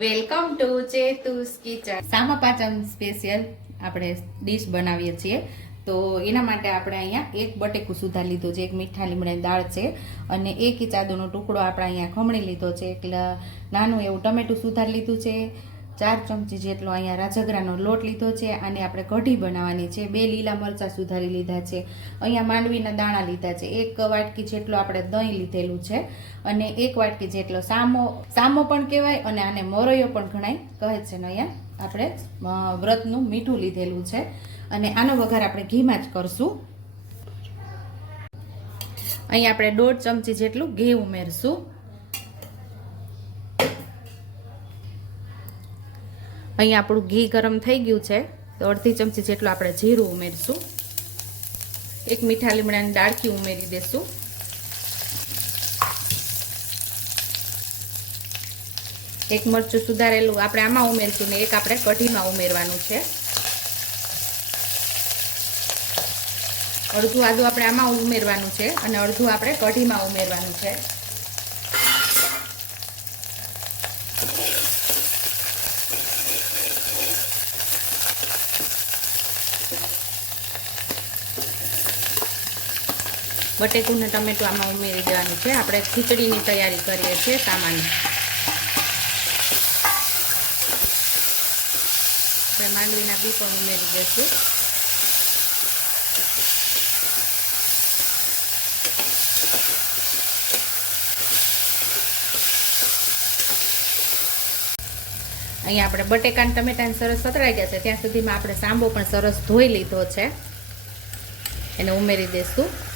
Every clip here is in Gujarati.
Welcome to ચેતુસ kitchen. સામા પાચન સ્પેશિયલ આપણે ડીશ બનાવીએ છીએ. તો એના માટે આપણે અહીંયા એક બટેકું સુધાર લીધું છે, એક મીઠા લીમડાની દાળ છે અને એક ચાદોનો ટુકડો આપણે અહીંયા ખમણી લીધો છે. એટલે નાનું એવું ટમેટું સુધાર લીધું છે. ચાર ચમચી જેટલો અહીંયા રાજગરાનો લોટ લીધો છે અને આપણે કઢી બનાવવાની છે. બે લીલા મરચાં સુધારી લીધા છે. અહીંયા માંડવીના દાણા લીધા છે. એક વાટકી જેટલો આપણે દહીં લીધેલું છે અને એક વાટકી જેટલો સામો સામો પણ કહેવાય અને આને મોરૈયો પણ ઘણાય કહે છે ને અહીંયા આપણે વ્રતનું મીઠું લીધેલું છે. અને આનો વઘાર આપણે ઘીમાં જ કરશું. અહીંયા આપણે દોઢ ચમચી જેટલું ઘી ઉમેરશું. અહીંયા આપણું ઘી ગરમ થઈ ગયું છે. તો અડધી ચમચી જેટલું આપણે જીરું ઉમેરીશું. એક મીઠા લીમડાની ડાળકી ઉમેરી દેશું. એક મરચું સુધારેલું આપણે આમાં ઉમેરશું ને એક આપણે કઢીમાં ઉમેરવાનું છે. અડધું આદું આપણે આમાં ઉમેરવાનું છે અને અડધું આપણે કઢીમાં ઉમેરવાનું છે. બટેકું ને ટમેટું આમાં ઉમેરી દેવાનું છે. આપણે ખીચડીની તૈયારી કરીએ છીએ સામાન્ય. આપણે માંડવીના બી પણ ઉમેરી દઈશું. અહીંયા આપણે બટેકાને ટમેટાને સરસ સતરાઈ ગયા છે. ત્યાં સુધીમાં આપણે સાંબો પણ સરસ ધોઈ લીધો છે. એને ઉમેરી દઈશું.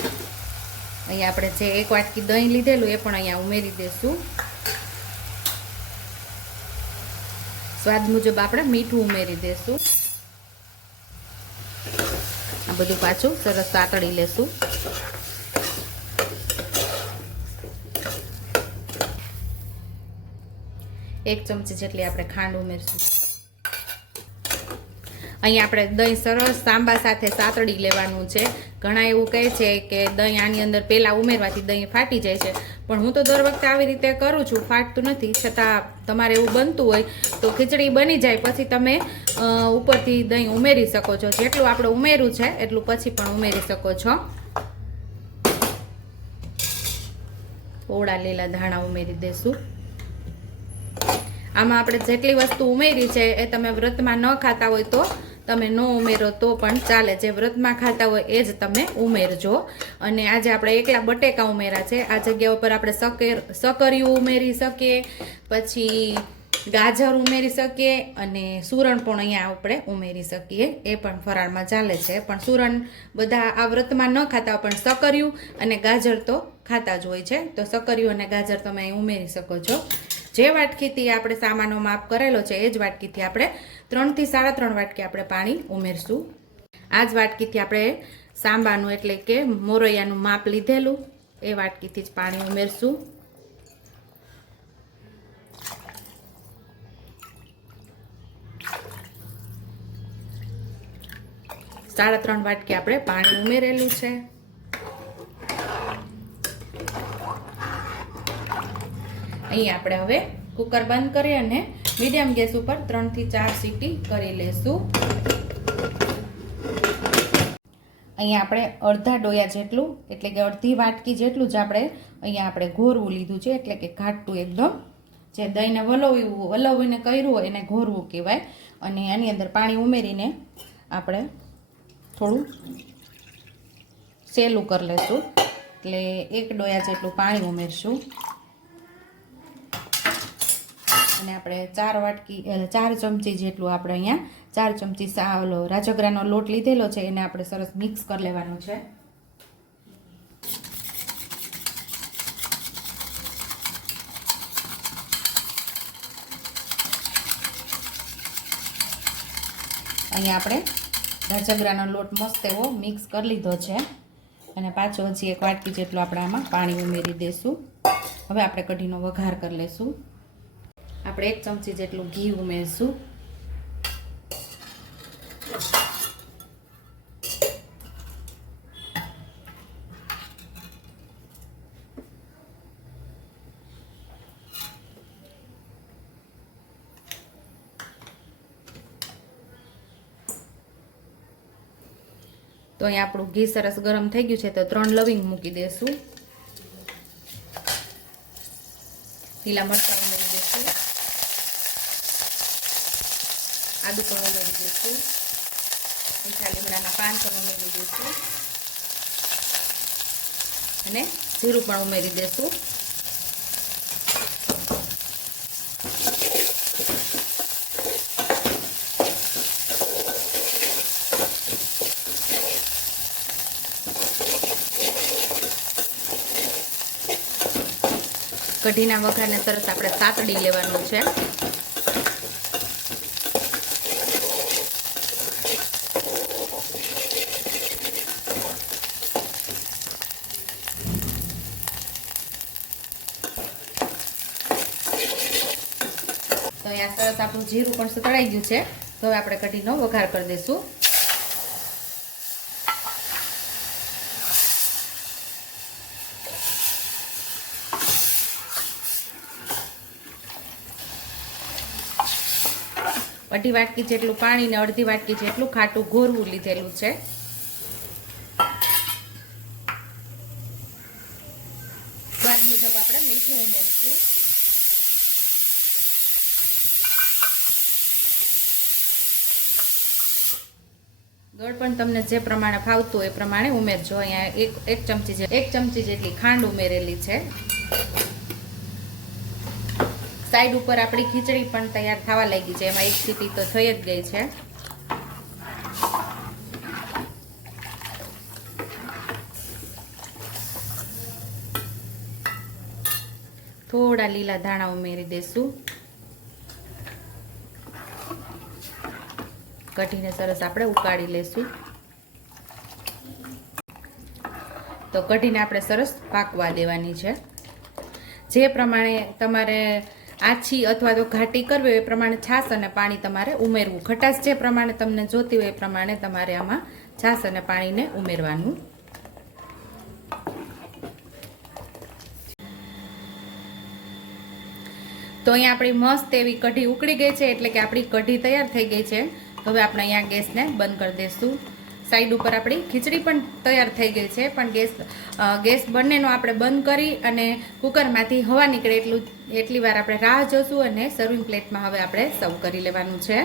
અહીંયા આપણે જે એક વાટકી દહીં લીધેલું એ પણ અહીંયા ઉમેરી દઈશું સ્વાદ મુજબ આપણે મીઠું ઉમેરી દઈશું આ બધું પાછું સરસ સાતળી લેશું. એક ચમચી જેટલી આપણે ખાંડ ઉમેરશું. અહીંયા આપણે દહીં સરસ સાંબા સાથે સાતડી લેવાનું છે. ઘણા એવું કહે છે કે દહીં આની અંદર પહેલાં ઉમેરવાથી દહીં ફાટી જાય છે. પણ હું તો દર વખતે આવી રીતે કરું છું, ફાટતું નથી. છતાં તમારે એવું બનતું હોય તો ખીચડી બની જાય, પછી તમે ઉપરથી દહીં ઉમેરી શકો છો. જેટલું આપણે ઉમેર્યું છે, એટલું પછી પણ ઉમેરી શકો છો. થોડા લીલા ધાણા ઉમેરી દેશું. આમાં આપણે જેટલી વસ્તુ ઉમેરી છે એ તમે વ્રતમાં ન ખાતા હોય તો તમે ન ઉમેરો તો પણ ચાલે. જે વ્રતમાં ખાતા હોય એ જ તમે ઉમેરજો. અને આજે આપણે એકલા બટેકા ઉમેરા છે. આ જગ્યા ઉપર આપણે સકેર સકરિયું ઉમેરી શકીએ, પછી ગાજર ઉમેરી શકીએ, અને સુરણ પણ અહીંયા આપણે ઉમેરી શકીએ. એ પણ ફરાળમાં ચાલે છે. પણ સુરણ બધા આ વ્રતમાં ન ખાતા પણ સકરિયું અને ગાજર તો ખાતા જ હોય છે. તો સકરિયું અને ગાજર તમે અહીં ઉમેરી શકો છો. જે વાટકીથી આપણે સામાનો માપ કરેલો છે, એ જ વાટકીથી આપણે ત્રણથી સાડા ત્રણ વાટકી આપણે પાણી ઉમેરશું. આ જ વાટકીથી આપણે સાંબાનું એટલે કે મોરૈયાનું માપ લીધેલું, એ વાટકીથી જ પાણી ઉમેરશું. સાડા ત્રણ વાટકી આપણે પાણી ઉમેરેલું છે. અહીં આપણે હવે કુકર બંધ કરી અને મીડિયમ ગેસ ઉપર ત્રણથી ચાર સીટી કરી લેશું. અહીંયા આપણે અડધા ડોયા જેટલું, એટલે કે અડધી વાટકી જેટલું જ આપણે અહીંયા આપણે ઘોરવું લીધું છે, એટલે કે ઘાટું એકદમ. જે દહીંને વલોવ્યું વલોવીને કર્યું હોય એને ઘોરવું કહેવાય. અને એની અંદર પાણી ઉમેરીને આપણે થોડું સેલું કરી લેશું. એટલે એક ડોયા જેટલું પાણી ઉમેરશું. અને આપણે ચાર વાટકી ચાર ચમચી જેટલું આપણે અહીંયા, ચાર ચમચી ઓલો રાજગરાનો લોટ લીધેલો છે, એને આપણે સરસ મિક્સ કરી લેવાનું છે. અહીંયા આપણે રાજગરાનો લોટ મસ્ત એવો મિક્સ કરી લીધો છે. અને પાછો હજી એક વાટકી જેટલું આપણે આમાં પાણી ઉમેરી દઈશું હવે આપણે કઢીનો વઘાર કરી લઈશું આપણે એક ચમચી જેટલું ઘી ઉમેરશું. તો અહીં આપણું ઘી સરસ ગરમ થઈ ગયું છે, તો ત્રણ લવિંગ મૂકી દેશું. લીલા મરચાં આદુ પણ ઉમેરી દઈશું મીઠા લીમડાના પાન પણ ઉમેરી દઈશું અને જીરું પણ ઉમેરી દઈશું કઢીના વઘારને સરસ આપણે સાતડી લેવાનું છે તો અહીંયા આપણું જીરું પણ સતળાઈ ગયું છે. તો હવે આપણે કઢીનો વઘાર કરી દઈશું. અઢી વાટકી જેટલું પાણી ને અડધી વાટકી જેટલું ખાટું ઘોરવું લીધેલું છે. સ્વાદ મુજબ આપણે મીઠું ઉમેરશું. ગળ પણ તમને જે પ્રમાણે ફાવતું હોય એ પ્રમાણે ઉમેરજો. અહીંયા એક એક ચમચી એક ચમચી જેટલી ખાંડ ઉમેરેલી છે. સાઈડ ઉપર આપણી ખીચડી પણ તૈયાર થવા લાગી છે. એમાં એક સીટી તો થઈ જ ગઈ છે. થોડા લીલા ધાણા ઉમેરી દઈશું કઢીને સરસ આપણે ઉકાળી લઈશું તો કઢીને આપણે સરસ પાકવા દેવાની છે. જે પ્રમાણે તમારે આછી અથવા તો ઘાટી કરવી એ પ્રમાણે છાશ અને પાણી તમારે ઉમેરવું. ખટાશ જે પ્રમાણે તમને જોતી હોય એ પ્રમાણે તમારે આમાં છાશ અને પાણીને ઉમેરવાનું. તો અહીંયા આપણી મસ્ત એવી કઢી ઉકળી ગઈ છે, એટલે કે આપણી કઢી તૈયાર થઈ ગઈ છે. હવે આપણે અહીંયા ગેસને બંધ કરી દઈશું સાઈડ ઉપર આપણી ખીચડી પણ તૈયાર થઈ ગઈ છે, પણ ગેસ ગેસ બંનેનો આપણે બંધ કરી અને કુકરમાંથી હવા નીકળે એટલું, એટલી વાર આપણે રાહ જોશું અને સર્વિંગ પ્લેટમાં હવે આપણે સર્વ કરી લેવાનું છે.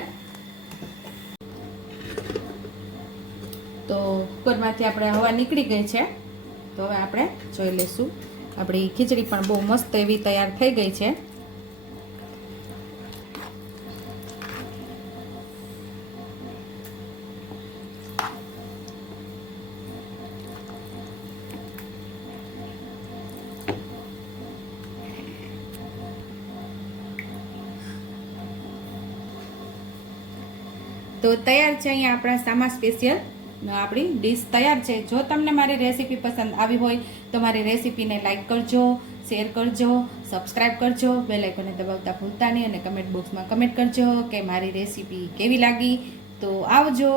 તો કુકરમાંથી આપણે હવા નીકળી ગઈ છે, તો હવે આપણે જોઈ લઈશું. આપણી ખીચડી પણ બહુ મસ્ત એવી તૈયાર થઈ ગઈ છે. તો તૈયાર છે અહીંયા આપણા સામા સ્પેશિયલ આપણી ડીશ તૈયાર છે. જો તમને મારી રેસીપી પસંદ આવી હોય, તો મારી રેસીપીને લાઇક કરજો શેર કરજો સબસ્ક્રાઈબ કરજો બે લાઇકોને દબાવતા ભૂલતા નહીં અને કમેન્ટ બોક્સમાં કમેન્ટ કરજો કે મારી રેસીપી કેવી લાગી. તો આવજો.